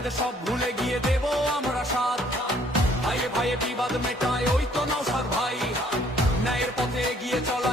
মতভেদ সব ভুলে গিয়ে দেব আমরা সাথ। ভাইয়ে ভাইয়ে বিবাদ মেটায় ওই তো নওশাদ ভাই, ন্যায়ের পথে এগিয়ে চলা